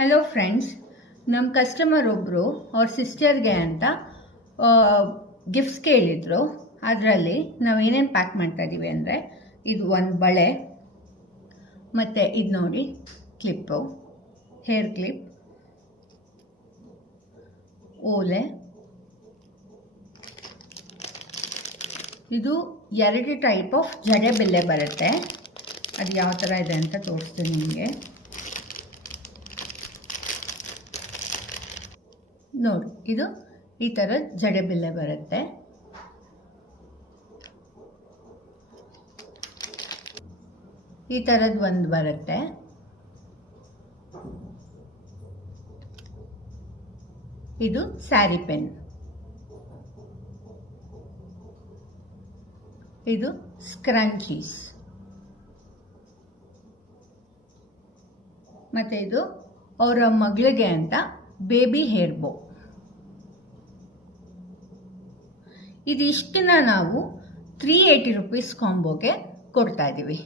Hello friends, ನಮ್ಮ customer ಒಬ್ಬರು ಅವ್ರ ಸಿಸ್ಟರ್ಗೆ ಅಂತ ಗಿಫ್ಟ್ಸ್ ಕೇಳಿದರು. ಅದರಲ್ಲಿ ನಾವು ಏನೇನು ಪ್ಯಾಕ್ ಮಾಡ್ತಾ ಇದ್ದೀವಿ ಅಂದರೆ, ಇದು ಒಂದು ಬಳೆ, ಮತ್ತು ಇದು ನೋಡಿ ಕ್ಲಿಪ್ಪು, ಹೇರ್ ಕ್ಲಿಪ್, ಓಲೆ, ಇದು 2 ಟೈಪ್ ಆಫ್ ಜಡೆ ಬಿಲ್ಲೆ ಬರುತ್ತೆ. ಅದು ಯಾವ ಥರ ಇದೆ ಅಂತ ತೋರಿಸ್ತೀನಿ ನಿಮಗೆ. ನೋಡಿ, ಇದು ಈ ಥರದ ಜಡೆ ಬಿಲ್ಲೆ ಬರುತ್ತೆ. ಈ ಥರದ್ದು ಒಂದು ಬರುತ್ತೆ. ಇದು ಸ್ಯಾರಿ ಪೆನ್. ಇದು ಸ್ಕ್ರಂಚೀಸ್. ಮತ್ತು ಇದು ಅವರ ಮಗಳಿಗೆ ಅಂತ ಬೇಬಿ ಹೇರ್ ಬೋ. ಇದಿಷ್ಟನ್ನ ನಾವು 380 ರೂಪೀಸ್ ಕಾಂಬೋಗೆ ಕೊಡ್ತಾ ಇದ್ದೀವಿ.